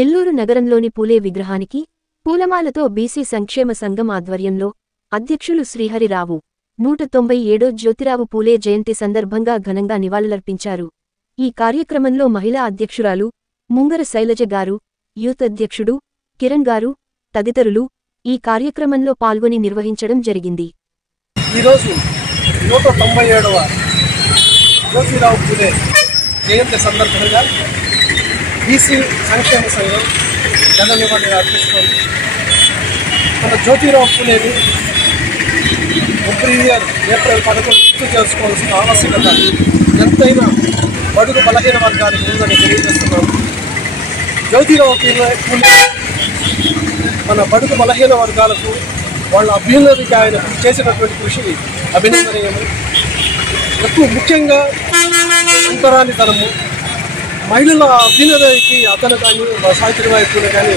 నెల్లూరు నగరంలోని పూలే విగ్రహానికి పూలమాలతో బీసీ సంక్షేమ సంఘం ఆధ్వర్యంలో అధ్యక్షులు శ్రీహరిరావు 197 జ్యోతిరావు పూలే జయంతి సందర్భంగా ఘనంగా నివాళులర్పించారు. ఈ కార్యక్రమంలో మహిళా అధ్యక్షురాలు ముంగర శైలజ గారు, యూత్ అధ్యక్షుడు కిరణ్ గారు తదితరులు ఈ కార్యక్రమంలో పాల్గొని నిర్వహించడం జరిగింది. ఈరోజు 197వ జ్యోతిరావు పూలే జయంతి సందర్భంగా బీసీ సంక్షేమ సంఘం ఘన నివాళులు అర్పిస్తోంది. మన జ్యోతిరావు పూలేని ఏప్రిల్ 11 గుర్తు చేసుకోవాల్సిన ఆవశ్యకత ఎంతైనా బడుగు బలహీన వర్గాలకు ఉందని తెలియజేస్తున్నాము. జ్యోతిరావు పూలే మన బడుగు బలహీన వర్గాలకు వాళ్ళ అభ్యున్నతికి ఆయన చేసినటువంటి కృషి అభినందనీయము. ఎక్కువ ముఖ్యంగా అంతరానితనము, మహిళల అభ్యున్నతికి అతను కానీ సావిత్రిబాయి పూలే కానీ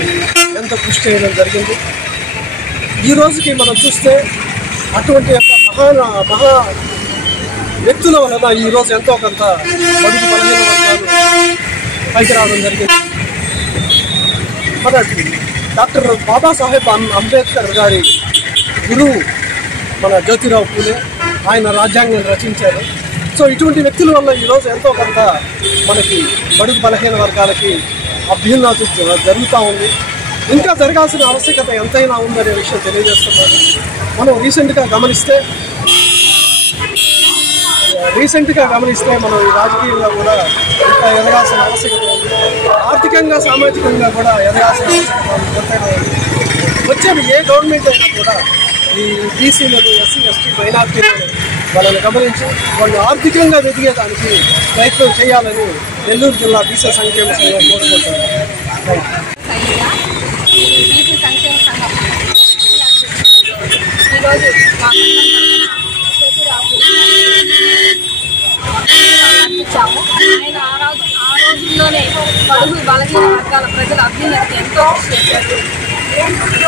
ఎంత కృషి చేయడం జరిగింది. ఈ రోజుకి మనం చూస్తే అటువంటి మహా వ్యక్తుల వలన ఈరోజు ఎంతో కొంత బడుగు బలహీన వర్గాలు పైకి రావడం జరిగింది. మన డాక్టర్ బాబాసాహెబ్ అంబేద్కర్ గారి గురువు మన జ్యోతిరావు పూలే, ఆయన రాజ్యాంగం రచించారు. సో ఇటువంటి వ్యక్తుల వల్ల ఈరోజు ఎంతో కొంత మనకి బడుగు బలహీన వర్గాలకి అభ్యున్నతి జరుగుతూ ఉంది. ఇంకా జరగాల్సిన ఆవశ్యకత ఎంతైనా ఉందనే విషయం తెలియజేస్తున్నారు. మనం రీసెంట్గా గమనిస్తే మనం ఈ రాజకీయంగా కూడా ఇంకా ఎదగాల్సిన ఆవశ్యకత ఉంది. ఆర్థికంగా సామాజికంగా కూడా ఎదగాల్సిన ఆవశ్యకత ఎంతైనా ఉంది. వచ్చే ఏ గవర్నమెంట్ అయినా కూడా ఈ బీసీలను, ఎస్సీ, ఎస్టీ, మైనార్టీలను వాళ్ళని గమనించి వాళ్ళు ఆర్థికంగా ఎదిగేదానికి ప్రయత్నం చేయాలని నెల్లూరు జిల్లా బీసీ సంక్షేమ సంఘం కోరుకుంటున్నారు. బీసీ సంక్షేమ సంఘం ఈరోజు అర్పించాము. ఆయన ఆ రోజుల్లోనే బడుగు బలహీన వర్గాల ప్రజల అభ్యున్నతికి ఎంతో కృషి చేశారు.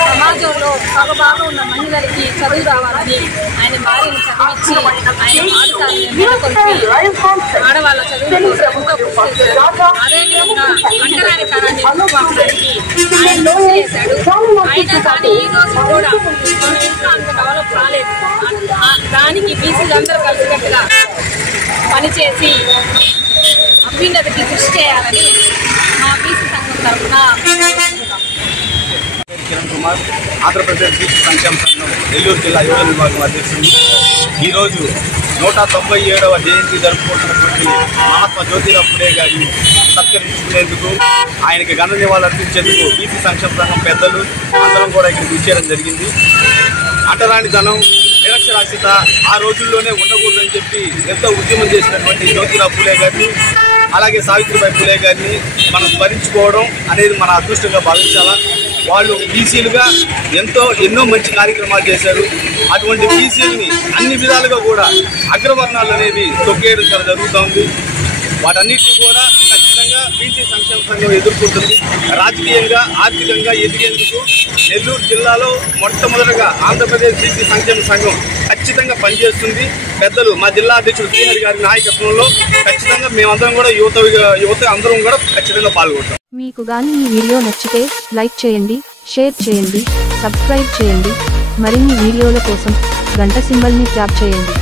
సమాజంలో సగభాగం ఉన్న మహిళలకి చదువు రావాలని ఆయన భార్యను చదివించి ఆయన పాఠశాలని నెలకొల్పి ఆడవాళ్ళ చదువుల కోసం ఎంతో కృషి చేశారు. అదేవిధంగా అంటరాని తరాన్ని ఎదుర్కోవడానికి ఆయన కృషి చేశాడు. అయినా కానీ ఈ రోజు కూడా మనం ఇంకా అంత డెవలప్ రాలేదు. దానికి బీసీలందరూ కలిసికట్టుగా పనిచేసి అభ్యున్నతికి కృషి చేయాలని మా బీసీ సంఘం తరఫున కిరణ్ కుమార్, ఆంధ్రప్రదేశ్ బీసీ సంక్షేమ సంఘం నెల్లూరు జిల్లా యువ విభాగం అధ్యక్షుడు. ఈరోజు 197వ జయంతి జరుపుకుంటున్నటువంటి మహాత్మా జ్యోతిరావు పూలే గారిని సత్కరించుకునేందుకు, ఆయనకి ఘన నివాళులు అర్పించేందుకు బీసీ సంక్షేమ సంఘం పెద్దలు అందరం కూడా ఇక్కడికి వచ్చేయడం జరిగింది. అంటరానితనం, నిరక్షరాస్యత ఆ రోజుల్లోనే ఉండకూడదని చెప్పి ఎంతో ఉద్యమం చేసినటువంటి జ్యోతిరావు పూలే గారిని, అలాగే సావిత్రిబాయి పూలే గారిని మనం స్మరించుకోవడం అనేది మన అదృష్టంగా భావించాలా. వాళ్ళు బీసీలుగా ఎన్నో మంచి కార్యక్రమాలు చేశారు. అటువంటి బీసీలని అన్ని విధాలుగా కూడా అగ్రవర్ణాలు అనేవి తొక్కేయడం చాలా జరుగుతూ. వాటన్నిటినీ కూడా ఖచ్చితంగా బీసీ సంక్షేమ సంఘం ఎదుర్కొంటుంది. రాజకీయంగా, ఆర్థికంగా ఎదిగేందుకు నెల్లూరు జిల్లాలో మొట్టమొదటిగా ఆంధ్రప్రదేశ్ బీసీ సంక్షేమ సంఘం ఖచ్చితంగా పనిచేస్తుంది. పెద్దలు మా జిల్లా అధ్యక్షుడు శ్రీహరి గారి నాయకత్వంలో ఖచ్చితంగా మేమందరం కూడా యువత అందరం కూడా ఖచ్చితంగా పాల్గొంటాం. మీకు గాని ఈ వీడియో నచ్చితే లైక్ చేయండి, షేర్ చేయండి, సబ్స్క్రైబ్ చేయండి. మరిన్ని వీడియోల కోసం గంట సింబల్ని ట్యాప్ చేయండి.